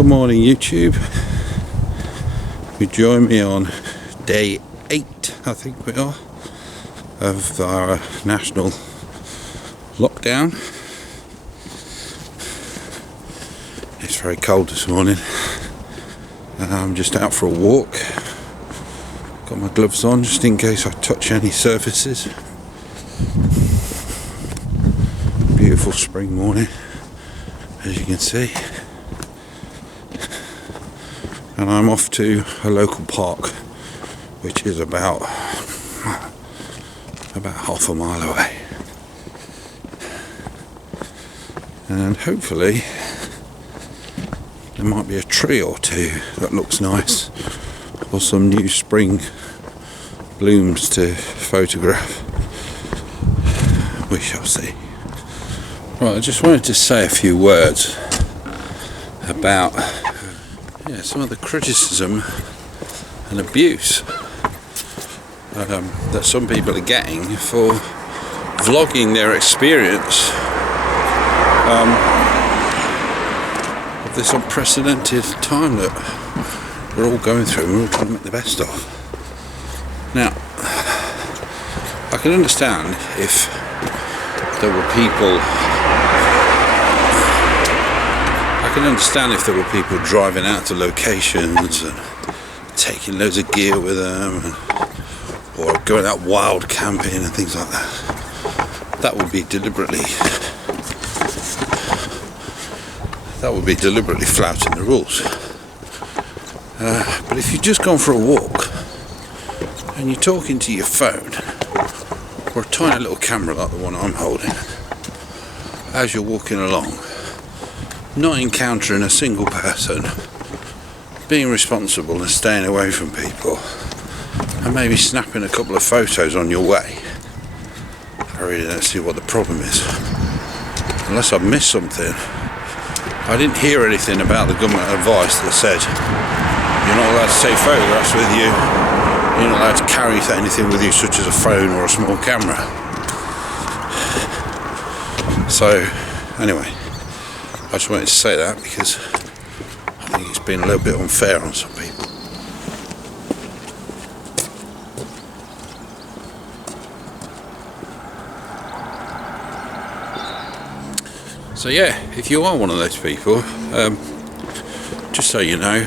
Good morning, YouTube. You join me on day 8, I think we are, of our national lockdown. It's very cold this morning. I'm just out for a walk. Got my gloves on just in case I touch any surfaces. Beautiful spring morning, as you can see. And I'm off to a local park, which is about half a mile away. And hopefully there might be a tree or two that looks nice, or some new spring blooms to photograph. We shall see. Right, I just wanted to say a few words about some of the criticism and abuse that some people are getting for vlogging their experience of this unprecedented time that we're all going through and we're all trying to make the best of. Now, I can understand if there were people driving out to locations and taking loads of gear with them, or going out wild camping and things like that. That would be deliberately flouting the rules. But if you've just gone for a walk and you're talking to your phone or a tiny little camera like the one I'm holding as you're walking along, not encountering a single person, being responsible and staying away from people, and maybe snapping a couple of photos on your way, I really don't see what the problem is. Unless I've missed something. I didn't hear anything about the government advice that said you're not allowed to take photographs with you, you're not allowed to carry anything with you such as a phone or a small camera. So anyway, I just wanted to say that because I think it's been a little bit unfair on some people. So yeah, if you are one of those people, just so you know,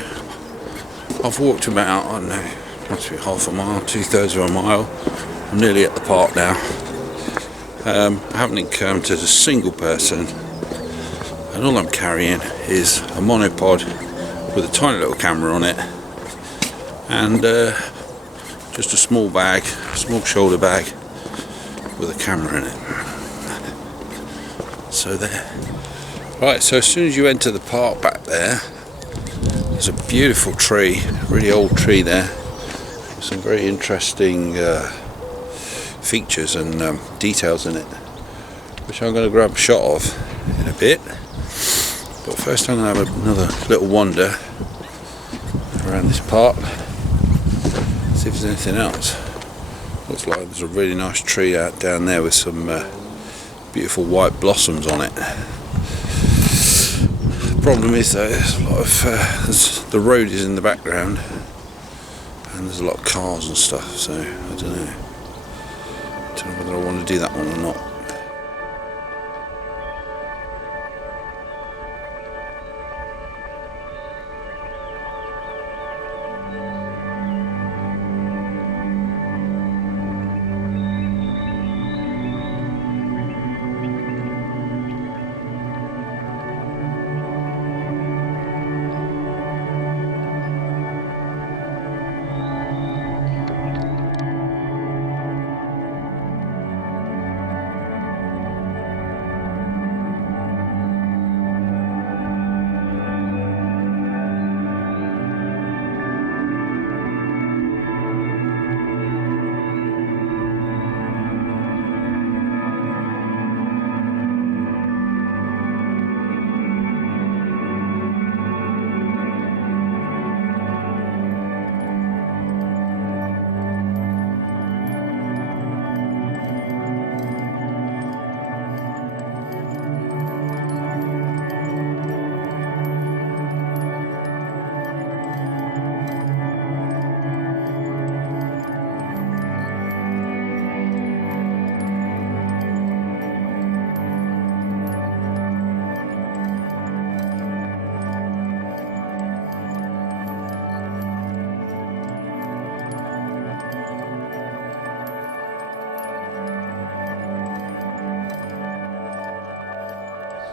I've walked about, I don't know, must be half a mile, 2/3 of a mile. I'm nearly at the park now. I haven't encountered a single person. And all I'm carrying is a monopod with a tiny little camera on it, and just a small bag, a small shoulder bag with a camera in it. So there. Right, so as soon as you enter the park back there's a beautiful tree, really old tree there, with some very interesting features and details in it, which I'm going to grab a shot of in a bit. But first I'm going to have another little wander around this park, see if there's anything else. Looks like there's a really nice tree out down there with some beautiful white blossoms on it. The problem is though, there's a lot of the road is in the background and there's a lot of cars and stuff, so I don't know whether I want to do that one or not.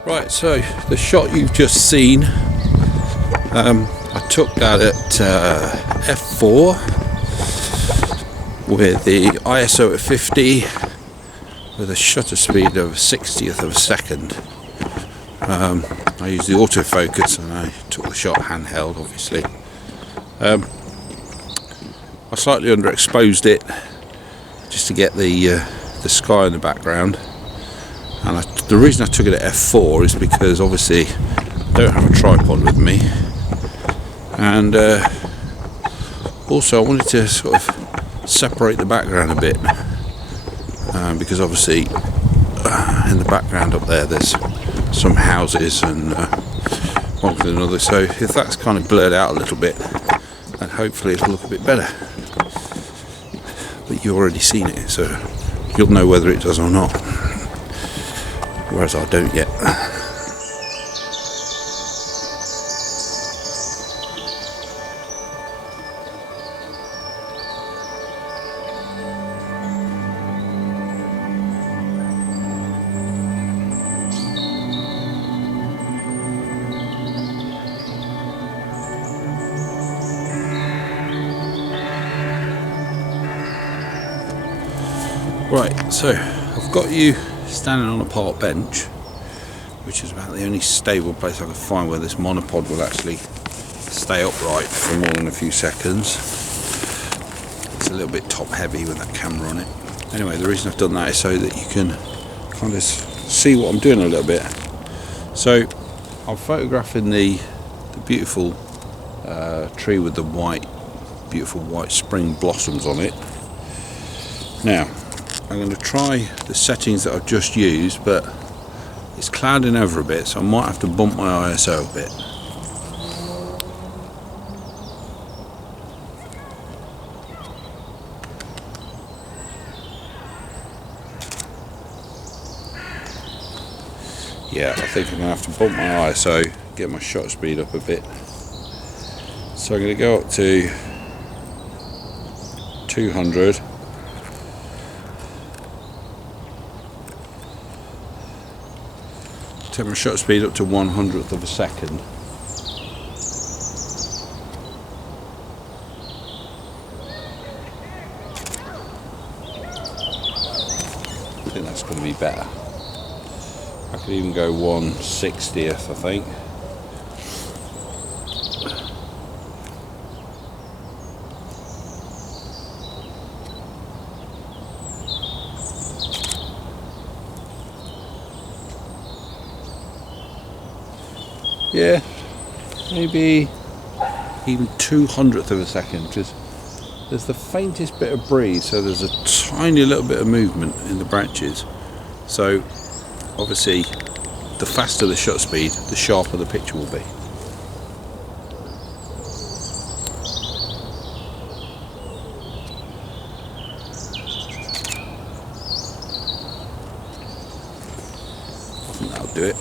Right, so the shot you've just seen, I took that at f4 with the ISO at 50 with a shutter speed of 1/60th of a second. I used the autofocus and I took the shot handheld, obviously. I slightly underexposed it just to get the sky in the background, and the reason I took it at f4 is because obviously I don't have a tripod with me, and also I wanted to sort of separate the background a bit, because obviously in the background up there's some houses and one thing and another, so if that's kind of blurred out a little bit, then hopefully it'll look a bit better. But you've already seen it, so you'll know whether it does or not, whereas I don't yet. Right, so I've got you standing on a park bench, which is about the only stable place I can find where this monopod will actually stay upright for more than a few seconds. It's a little bit top heavy with that camera on it. Anyway, the reason I've done that is so that you can kind of see what I'm doing a little bit. So I'm photographing the beautiful tree with the beautiful white spring blossoms on it. Now I'm going to try the settings that I've just used, but it's clouding over a bit, so I might have to bump my ISO a bit. Yeah, I think I'm going to have to bump my ISO, get my shutter speed up a bit. So I'm going to go up to 200. Take my shutter speed up to 1/100th of a second. I think that's going to be better. I could even go 1/60th, I think. Yeah, maybe even 2/100th of a second, because there's the faintest bit of breeze, so there's a tiny little bit of movement in the branches. So obviously the faster the shutter speed, the sharper the picture will be. I think that'll do it.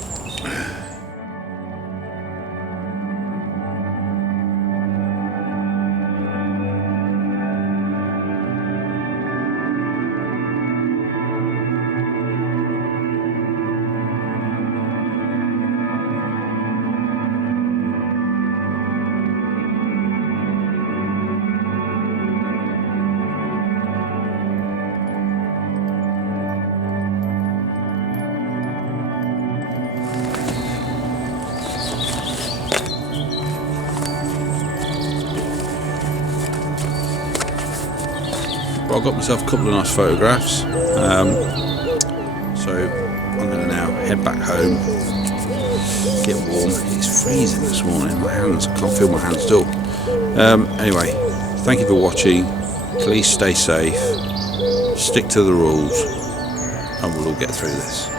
But I got myself a couple of nice photographs, so I'm going to now head back home, get warm. It's freezing this morning, my hands, I can't feel my hands at all. Anyway, thank you for watching. Please stay safe, stick to the rules, and we'll all get through this.